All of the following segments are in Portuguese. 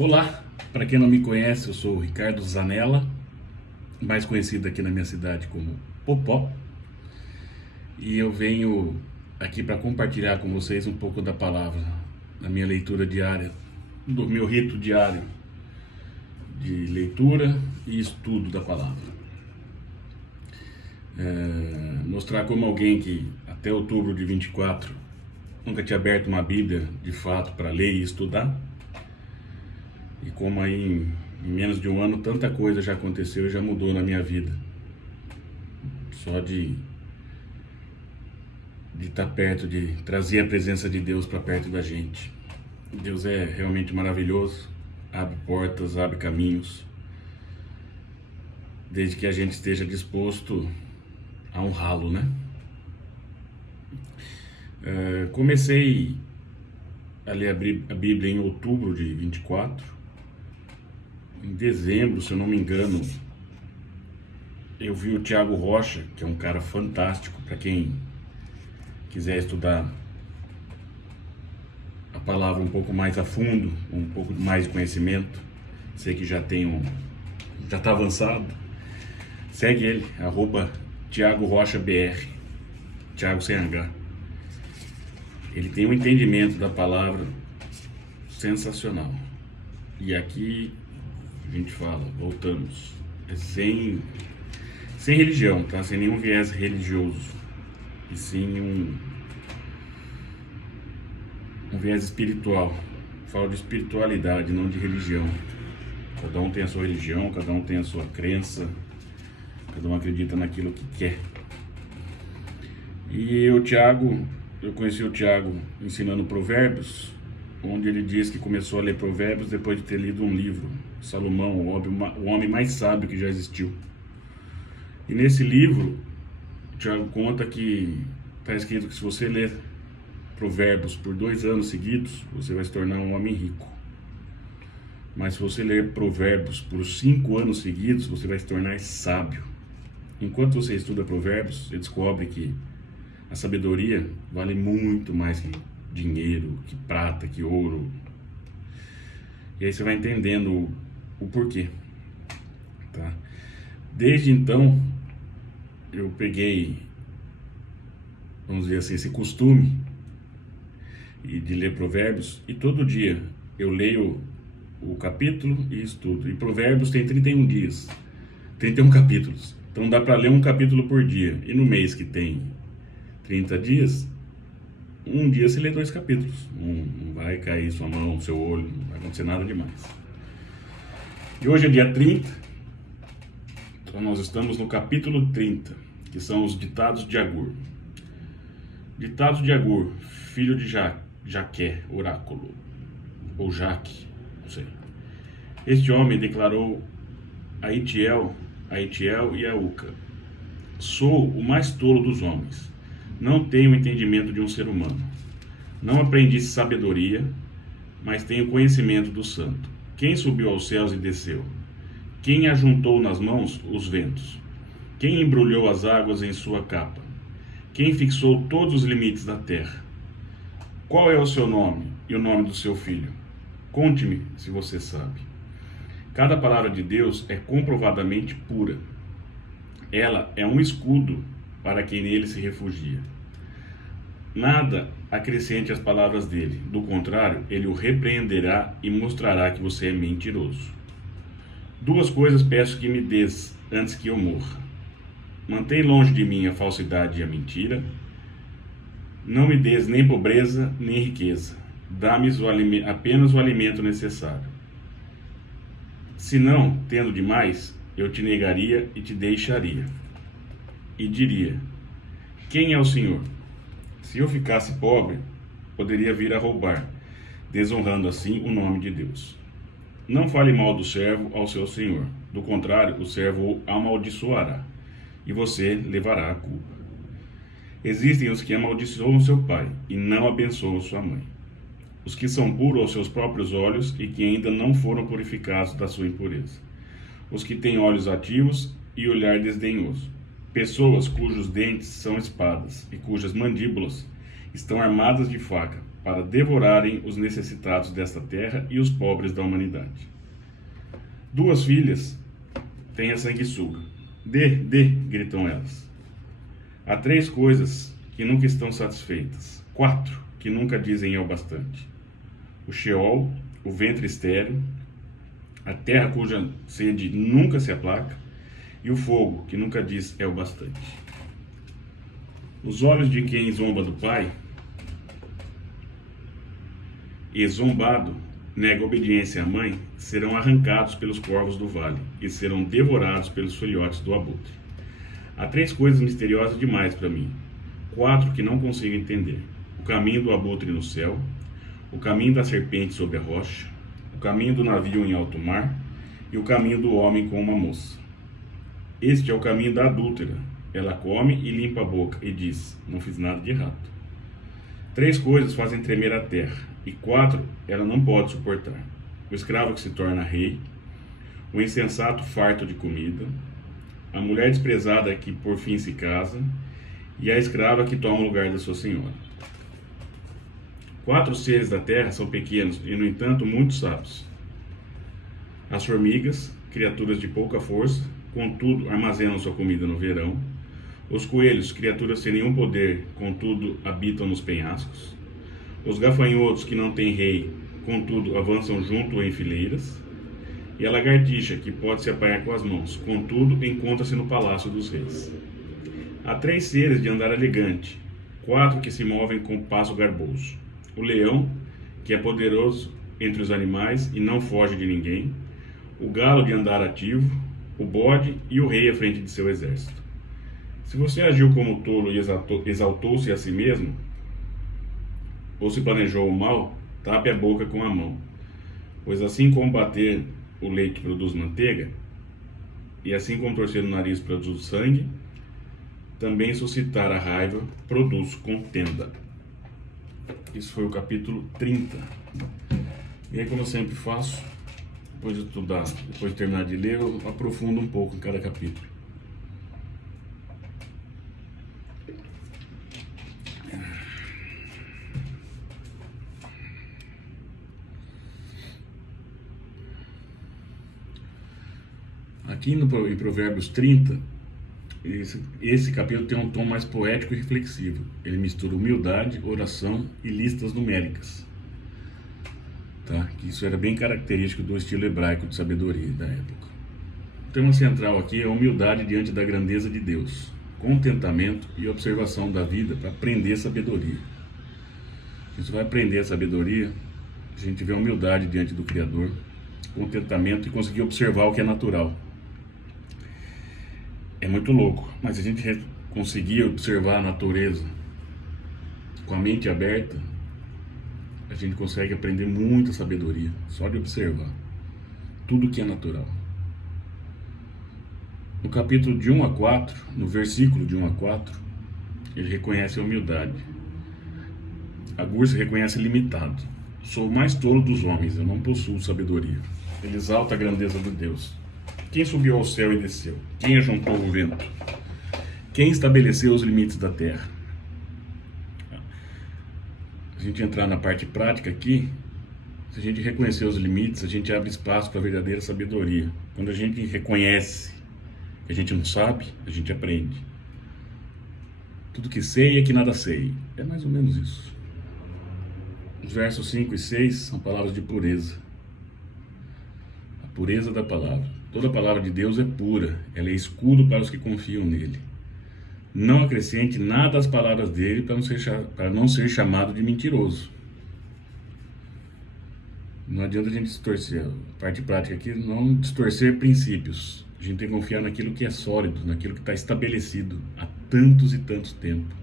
Olá, para quem não me conhece, eu sou o Ricardo Zanella, mais conhecido aqui na minha cidade como Popó, e eu venho aqui para compartilhar com vocês um pouco da palavra, da minha leitura diária, do meu rito diário de leitura e estudo da palavra. Mostrar como alguém que até outubro de 24 nunca tinha aberto uma Bíblia de fato para ler e estudar, e como aí em menos de um ano tanta coisa já aconteceu e já mudou na minha vida. Só de estar perto, de trazer a presença de Deus para perto da gente. Deus é realmente maravilhoso, abre portas, abre caminhos, desde que a gente esteja disposto a honrá-lo, né? Comecei a ler a Bíblia em outubro de 24. Em dezembro, se eu não me engano, eu vi o Tiago Rocha, que é um cara fantástico para quem quiser estudar a palavra um pouco mais a fundo, um pouco mais de conhecimento. Sei que já está avançado. Segue ele, @Tiago Rocha BR, Tiago sem H. Ele tem um entendimento da palavra sensacional. E aqui a gente fala, voltamos, sem religião, tá? Sem nenhum viés religioso, e sim um viés espiritual. Falo de espiritualidade, não de religião. Cada um tem a sua religião, cada um tem a sua crença, cada um acredita naquilo que quer. E eu conheci o Tiago ensinando Provérbios, onde ele diz que começou a ler Provérbios depois de ter lido um livro, Salomão, o homem mais sábio que já existiu. E nesse livro, o Tiago conta que está escrito que se você ler Provérbios por 2 anos seguidos, você vai se tornar um homem rico. Mas se você ler Provérbios por 5 anos seguidos, você vai se tornar sábio. Enquanto você estuda Provérbios, você descobre que a sabedoria vale muito mais que dinheiro, que prata, que ouro. E aí você vai entendendo o porquê, tá? Desde então, eu peguei, vamos dizer assim, esse costume de ler Provérbios, e todo dia eu leio o capítulo e estudo. E Provérbios tem 31 dias, 31 capítulos. Então dá para ler um capítulo por dia. E no mês que tem 30 dias, um dia você lê 2 capítulos. Não vai cair sua mão, seu olho, não vai acontecer nada demais. E hoje é dia 30, então nós estamos no capítulo 30, que são os ditados de Agur. Ditados de Agur, filho de Jaqué, oráculo, ou Jaque, não sei. Este homem declarou a Itiel e a Uca: sou o mais tolo dos homens. Não tenho o entendimento de um ser humano. Não aprendi sabedoria, mas tenho conhecimento do santo. Quem subiu aos céus e desceu? Quem ajuntou nas mãos os ventos? Quem embrulhou as águas em sua capa? Quem fixou todos os limites da terra? Qual é o seu nome e o nome do seu filho? Conte-me, se você sabe. Cada palavra de Deus é comprovadamente pura. Ela é um escudo para quem nele se refugia. Nada acrescente às palavras dele, do contrário, ele o repreenderá e mostrará que você é mentiroso. 2 coisas peço que me dês antes que eu morra. Mantém longe de mim a falsidade e a mentira. Não me dês nem pobreza, nem riqueza. Dá-me apenas o alimento necessário. Se não, tendo demais, eu te negaria e te deixaria. E diria: quem é o Senhor? Se eu ficasse pobre, poderia vir a roubar, desonrando assim o nome de Deus. Não fale mal do servo ao seu senhor. Do contrário, o servo o amaldiçoará, e você levará a culpa. Existem os que amaldiçoam seu pai e não abençoam sua mãe. Os que são puros aos seus próprios olhos e que ainda não foram purificados da sua impureza. Os que têm olhos ativos e olhar desdenhoso. Pessoas cujos dentes são espadas e cujas mandíbulas estão armadas de faca, para devorarem os necessitados desta terra e os pobres da humanidade. 2 filhas têm a sanguessuga. Dê, gritam elas. Há 3 coisas que nunca estão satisfeitas. 4 que nunca dizem é o bastante. O Sheol, o ventre estéril, a terra cuja sede nunca se aplaca, e o fogo, que nunca diz é o bastante. Os olhos de quem zomba do pai e zombado nega obediência à mãe serão arrancados pelos corvos do vale e serão devorados pelos filhotes do abutre. Há 3 coisas misteriosas demais para mim, 4 que não consigo entender: o caminho do abutre no céu, o caminho da serpente sobre a rocha, o caminho do navio em alto mar e o caminho do homem com uma moça. Este é o caminho da adúltera. Ela come e limpa a boca e diz: não fiz nada de errado. 3 coisas fazem tremer a terra, e 4 ela não pode suportar: o escravo que se torna rei, o insensato farto de comida, a mulher desprezada que por fim se casa, e a escrava que toma o lugar da sua senhora. 4 seres da terra são pequenos e, no entanto, muito sábios. As formigas, criaturas de pouca força, contudo armazenam sua comida no verão. Os coelhos, criaturas sem nenhum poder, contudo habitam nos penhascos. Os gafanhotos, que não têm rei, contudo avançam junto em fileiras. E a lagartixa, que pode se apanhar com as mãos, contudo encontra-se no palácio dos reis. Há 3 seres de andar elegante, 4 que se movem com passo garboso: o leão, que é poderoso entre os animais e não foge de ninguém, o galo de andar ativo, o bode e o rei à frente de seu exército. Se você agiu como tolo e exaltou-se a si mesmo, ou se planejou o mal, tape a boca com a mão, pois assim como bater o leite produz manteiga, e assim como torcer o nariz produz sangue, também suscitar a raiva produz contenda. Isso foi o capítulo 30. E aí, como eu sempre faço, depois de estudar, depois de terminar de ler, eu aprofundo um pouco em cada capítulo. Aqui em Provérbios 30, esse capítulo tem um tom mais poético e reflexivo. Ele mistura humildade, oração e listas numéricas. Tá? Isso era bem característico do estilo hebraico de sabedoria da época. O tema central aqui é a humildade diante da grandeza de Deus, contentamento e observação da vida para aprender sabedoria. A gente vai aprender a sabedoria se a gente tiver humildade diante do Criador, contentamento e conseguir observar o que é natural. É muito louco, mas se a gente conseguir observar a natureza com a mente aberta, a gente consegue aprender muita sabedoria, só de observar tudo que é natural. No capítulo de 1 a 4, no versículo de 1 a 4, ele reconhece a humildade. Agur se reconhece limitado. Sou o mais tolo dos homens, eu não possuo sabedoria. Ele exalta a grandeza de Deus. Quem subiu ao céu e desceu? Quem ajuntou o vento? Quem estabeleceu os limites da terra? Se a gente entrar na parte prática aqui, se a gente reconhecer os limites, a gente abre espaço para a verdadeira sabedoria. Quando a gente reconhece que a gente não sabe, a gente aprende. Tudo que sei é que nada sei. É mais ou menos isso. Os versos 5 e 6 são palavras de pureza. A pureza da palavra. Toda a palavra de Deus é pura, ela é escudo para os que confiam nele. Não acrescente nada às palavras dele para não ser chamado de mentiroso. Não adianta a gente distorcer. A parte prática aqui, não distorcer princípios. A gente tem que confiar naquilo que é sólido, naquilo que está estabelecido há tantos e tantos tempos.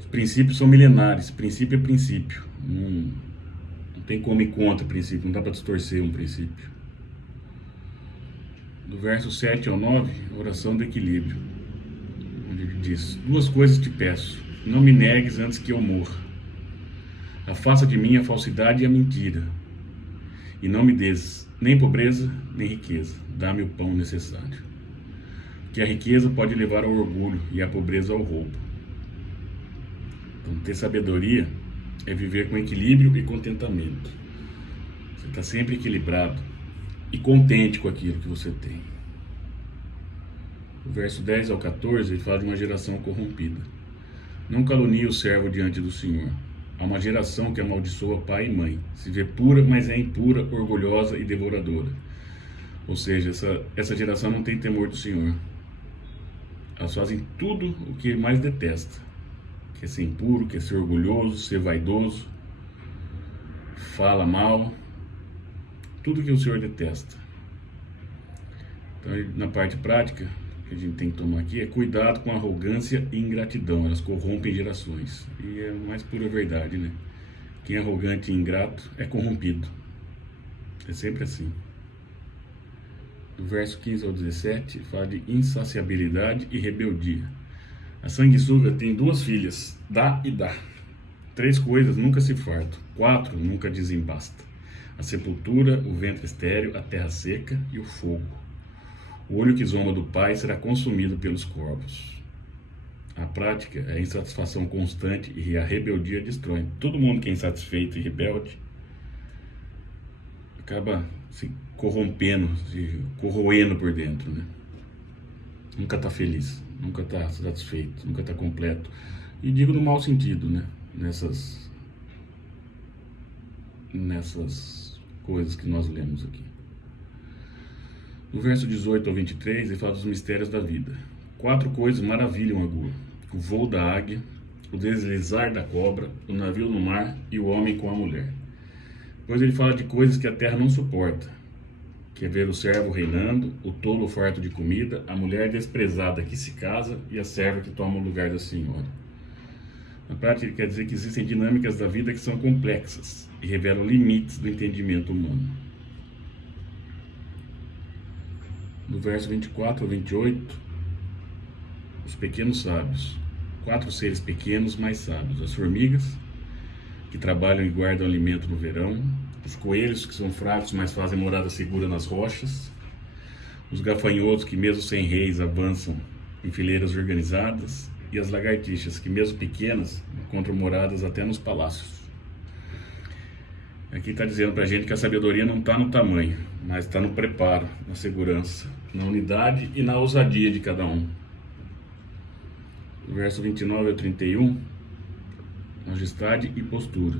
Os princípios são milenares, princípio é princípio. Não tem como ir contra o princípio, não dá para distorcer um princípio. Do verso 7 ao 9, oração do equilíbrio, onde ele diz: 2 coisas te peço, não me negues antes que eu morra. Afasta de mim a falsidade e a mentira, e não me des nem pobreza nem riqueza, dá-me o pão necessário. Que a riqueza pode levar ao orgulho e a pobreza ao roubo. Então, ter sabedoria é viver com equilíbrio e contentamento. Você está sempre equilibrado e contente com aquilo que você tem. O verso 10 ao 14, ele fala de uma geração corrompida. Não calunie o servo diante do Senhor. Há uma geração que amaldiçoa pai e mãe. Se vê pura, mas é impura, orgulhosa e devoradora. Ou seja, essa geração não tem temor do Senhor. Elas fazem tudo o que ele mais detesta. Quer ser impuro, quer ser orgulhoso, ser vaidoso, fala mal, tudo que o Senhor detesta. Então, na parte prática, que a gente tem que tomar aqui é cuidado com arrogância e ingratidão. Elas corrompem gerações. E é a mais pura verdade, né? Quem é arrogante e ingrato é corrompido. É sempre assim. Do verso 15 ao 17, fala de insaciabilidade e rebeldia. A sanguessuga tem 2 filhas, dá e dá. 3 coisas nunca se fartam, 4 nunca desembasta. A sepultura, o ventre estéril, a terra seca e o fogo. O olho que zomba do pai será consumido pelos corvos. A prática é a insatisfação constante e a rebeldia destrói. Todo mundo que é insatisfeito e rebelde acaba se corrompendo, se corroendo por dentro, né? Nunca está feliz, nunca está satisfeito, nunca está completo. E digo no mau sentido, né? Nessas coisas que nós lemos aqui. No verso 18 ao 23, ele fala dos mistérios da vida. 4 coisas maravilham a Gua: o voo da águia, o deslizar da cobra, o navio no mar e o homem com a mulher. Depois ele fala de coisas que a terra não suporta, que é ver o servo reinando, o tolo farto de comida, a mulher desprezada que se casa e a serva que toma o lugar da senhora. Na prática, ele quer dizer que existem dinâmicas da vida que são complexas e revelam limites do entendimento humano. No verso 24 ao 28, os pequenos sábios. 4 seres pequenos, mais sábios: as formigas, que trabalham e guardam alimento no verão; os coelhos, que são fracos, mas fazem morada segura nas rochas; os gafanhotos, que mesmo sem reis avançam em fileiras organizadas; e as lagartixas, que mesmo pequenas encontram moradas até nos palácios. Aqui está dizendo para a gente que a sabedoria não está no tamanho, mas está no preparo, na segurança, na unidade e na ousadia de cada um. No verso 29 ao 31, majestade e postura.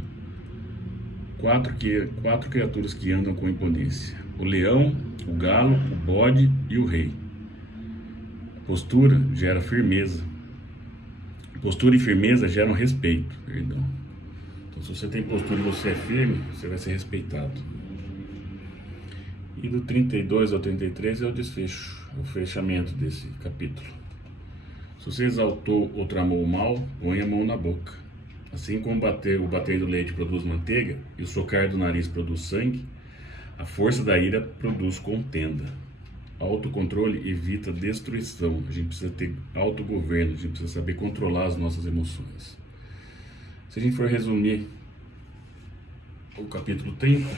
4 criaturas que andam com imponência: o leão, o galo, o bode e o rei. A postura gera firmeza. Postura e firmeza geram respeito. Perdão. Então, se você tem postura e você é firme, você vai ser respeitado. E do 32 ao 33 é o desfecho, o fechamento desse capítulo. Se você exaltou ou tramou o mal, põe a mão na boca. Assim como o bater do leite produz manteiga e o socar do nariz produz sangue, a força da ira produz contenda. Autocontrole evita destruição. A gente precisa ter autogoverno, a gente precisa saber controlar as nossas emoções. Se a gente for resumir o capítulo 30,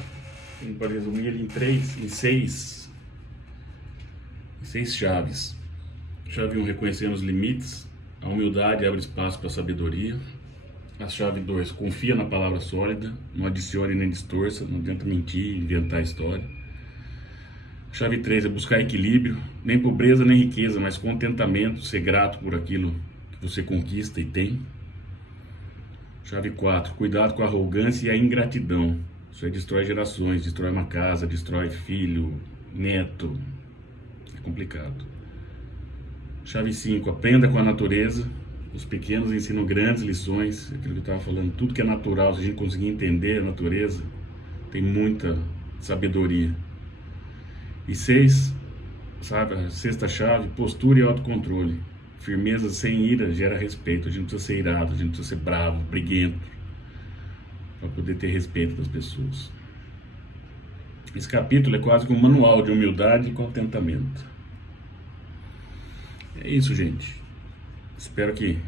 a gente pode resumir ele em 6 chaves. Chave 1, reconhecendo os limites. A humildade abre espaço para a sabedoria. A chave 2, confia na palavra sólida, não adicione nem distorça, não tenta mentir, inventar história. A chave 3 é buscar equilíbrio, nem pobreza nem riqueza, mas contentamento, ser grato por aquilo que você conquista e tem. Chave 4, cuidado com a arrogância e a ingratidão. Isso aí destrói gerações, destrói uma casa, destrói filho, neto. É complicado. Chave 5, aprenda com a natureza. Os pequenos ensinam grandes lições. Aquilo que eu estava falando, tudo que é natural, se a gente conseguir entender a natureza, tem muita sabedoria. E 6, sabe, a 6ª chave, postura e autocontrole. Firmeza sem ira gera respeito. A gente não precisa ser irado, a gente não precisa ser bravo, briguento, para poder ter respeito das pessoas. Esse capítulo é quase que um manual de humildade e contentamento. É isso, gente. Espero que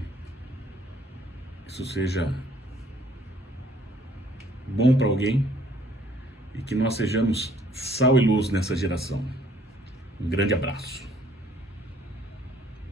isso seja bom para alguém e que nós sejamos sal e luz nessa geração. Um grande abraço.